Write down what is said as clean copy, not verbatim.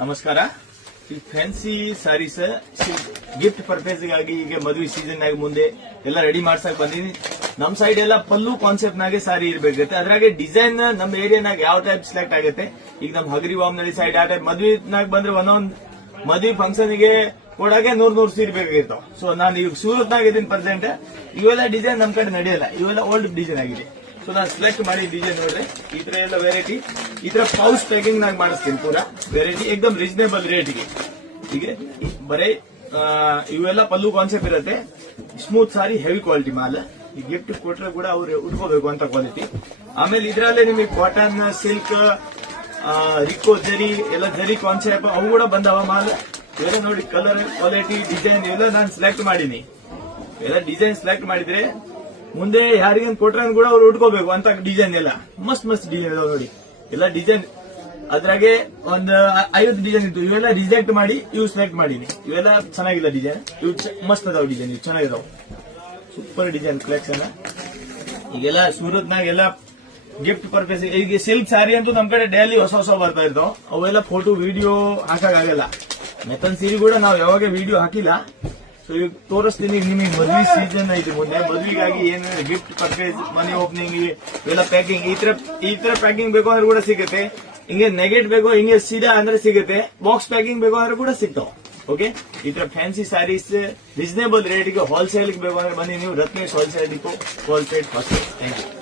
ನಮಸ್ಕಾರ. ಈ fancy saris gift purpose ಗಾಗಿ ಈಗ ಮದುವೆ ಸೀಸನ್ ಆಗಿ ಮುಂದೆ ಎಲ್ಲ ರೆಡಿ ಮಾಡ್ಸಕ್ ಬಂದಿನಿ. ನಮ್ ಸೈಡ್ ಎಲ್ಲ ಪಲ್ಲು ಕಾನ್ಸೆಪ್ಟ್ ನಾಗೆ ಸಾರಿ ಇರ್ಬೇಕತ್ತೆ. ಅದ್ರಾಗೆ ಡಿಸೈನ್ ನಮ್ ಏರಿಯಾನಾಗ ಯಾವ ಟೈಪ್ ಸೆಲೆಕ್ಟ್ ಆಗುತ್ತೆ. ಈಗ ನಮ್ ಹಗರಿ ವಾಮ್ನಳ್ಳಿ ಸೈಡ್ ಆ ಟೈಪ್ ಮದ್ವಿನಾಗ ಬಂದ್ರೆ ಒಂದೊಂದ್ ಮದ್ವಿ ಫಂಕ್ಷನ್ ಗೆ ಕೊಡಾಗೆ 100 ಸೀರೆ ಬೇಕಾಗಿರ್ತಾವ. ಸೊ ನಾನು ಈಗ ಸೂರತ್ನಾಗ ಇದೀನಿ ಪ್ರೆಸೆಂಟ್. ಇವೆಲ್ಲ ಡಿಸೈನ್ ನಮ್ ಕಡೆ ನಡೆಯಲ್ಲ, ಇವೆಲ್ಲ ಓಲ್ಡ್ ಡಿಸೈನ್ ಆಗಿದೆ. ಸೊ ನಾನು ಸೆಲೆಕ್ಟ್ ಮಾಡಿ ಡಿಸೈನ್ ನೋಡ್ರಿ, ಈ ತರ ಎಲ್ಲ ವೆರೈಟಿ ಈ ತರ ಪೌಚ್ ಪ್ಯಾಕಿಂಗ್ ನಾಗ ಮಾಡಿಸ್ತೀನಿ. ಪೂರಾ ವೆರೈಟಿ ಏಕದಮ್ ರೀಸನೇಬಲ್ ರೇಟ್ಗೆ. ಹೀಗೆ ಬರೀ ಇವೆಲ್ಲ ಪಲ್ಲು ಕಾನ್ಸೆಪ್ಟ್ ಇರುತ್ತೆ. ಸ್ಮೂತ್ ಸಾರಿ, ಹೆವಿ ಕ್ವಾಲಿಟಿ ಮಾಲ್. ಈ ಗಿಫ್ಟ್ ಕೊಟ್ರೆ ಕೂಡ ಅವ್ರು ಉಟ್ಕೋಬೇಕು ಅಂತ ಕ್ವಾಲಿಟಿ. ಆಮೇಲೆ ಇದ್ರಲ್ಲೇ ನಿಮಗೆ ಕಾಟನ್, ಸಿಲ್ಕ್, ರಿಕೋ ಜರಿ ಎಲ್ಲ ಜರಿ ಕಾನ್ಸೆಪ್ಟ್ ಅವು ಕೂಡ ಬಂದವ ಮಾಲ್. ಇವೆಲ್ಲ ನೋಡಿ ಕಲರ್, ಕ್ವಾಲಿಟಿ, ಡಿಸೈನ್ ಇವೆಲ್ಲ ನಾನು ಸೆಲೆಕ್ಟ್ ಮಾಡೀನಿ. ಇವೆಲ್ಲ ಡಿಸೈನ್ ಸೆಲೆಕ್ಟ್ ಮಾಡಿದ್ರೆ ಮುಂದೆ ಯಾರಿಗನ್ ಕೊಟ್ರೆ ಕೂಡ ಅವ್ರು ಉಟ್ಕೋಬೇಕು ಅಂತ ಡಿಸೈನ್ ಎಲ್ಲ ಮಸ್ತ್ ಡಿಸೈನ್ ಇದಾವೆ ನೋಡಿ. ಎಲ್ಲ ಡಿಸೈನ್ ಅದ್ರಾಗೆ ಒಂದು 50 ಡಿಸೈನ್ ಇತ್ತು. ಇವೆಲ್ಲ ರಿಜೆಕ್ಟ್ ಮಾಡಿ ಇವು ಸೆಲೆಕ್ಟ್ ಮಾಡೀನಿ. ಇವೆಲ್ಲ ಚೆನ್ನಾಗಿಲ್ಲ ಡಿಸೈನ್, ಇವು ಮಸ್ತ್ ಅದಾವ ಡಿಸೈನ್, ಇವು ಚೆನ್ನಾಗಿದಾವ. Super design collection. ಈಗೆಲ್ಲ ಸೂರತ್ನಾಗೆಲ್ಲ ಗಿಫ್ಟ್ ಪರ್ಪಸ್. ಈಗ ಸಿಲ್ಕ್ ಸ್ಯಾರಿ ಅಂತೂ ನಮ್ ಕಡೆ ಡೈಲಿ ಹೊಸ ಬರ್ತಾ ಇರ್ತಾವ. ಅವೆಲ್ಲ ಫೋಟೋ ವಿಡಿಯೋ ಹಾಕಕ್ಕಾಗಲ್ಲ. ಮೆತ್ತನ್ ಸೀರೆ ಕೂಡ ನಾವು ಯಾವಾಗ ವಿಡಿಯೋ ಹಾಕಿಲ್ಲ. ಸೊ ಈಗ ತೋರಿಸ್ತೀನಿ ನಿಮಗೆ. ಮದ್ವೆ ಸೀಸನ್ ಐತಿ ಮುಂದೆ, ಮದ್ವಿಗಾಗಿ ಏನು ಗಿಫ್ಟ್ ಪರ್ಪೇಸ್, ಮನಿ ಓಪನಿಂಗ್ ಇವೆಲ್ಲ ಪ್ಯಾಕಿಂಗ್, ಈ ತರ ಪ್ಯಾಕಿಂಗ್ ಬೇಕು ಅಂದ್ರೆ ಕೂಡ ಸಿಗುತ್ತೆ. ಹಿಂಗೆ ನೆಗೆಟ್ ಬೇಕು, ಹಿಂಗೆ ಸೀದಾ ಅಂದ್ರೆ ಸಿಗುತ್ತೆ. ಬಾಕ್ಸ್ ಪ್ಯಾಕಿಂಗ್ ಬೇಕು ಅಂದ್ರೆ ಕೂಡ ಸಿಗ್ತಾವ. ಓಕೆ, ಈ ತರ ಫ್ಯಾನ್ಸಿ ಸ್ಯಾರೀಸ್ ರೀಸನೇಬಲ್ ರೇಟ್ಗೆ ಹೋಲ್ಸೇಲ್ ಬೇಕು ಅಂದ್ರೆ ಬನ್ನಿ ನೀವು. Ratnesh wholesale depot, wholesale first. Thank you.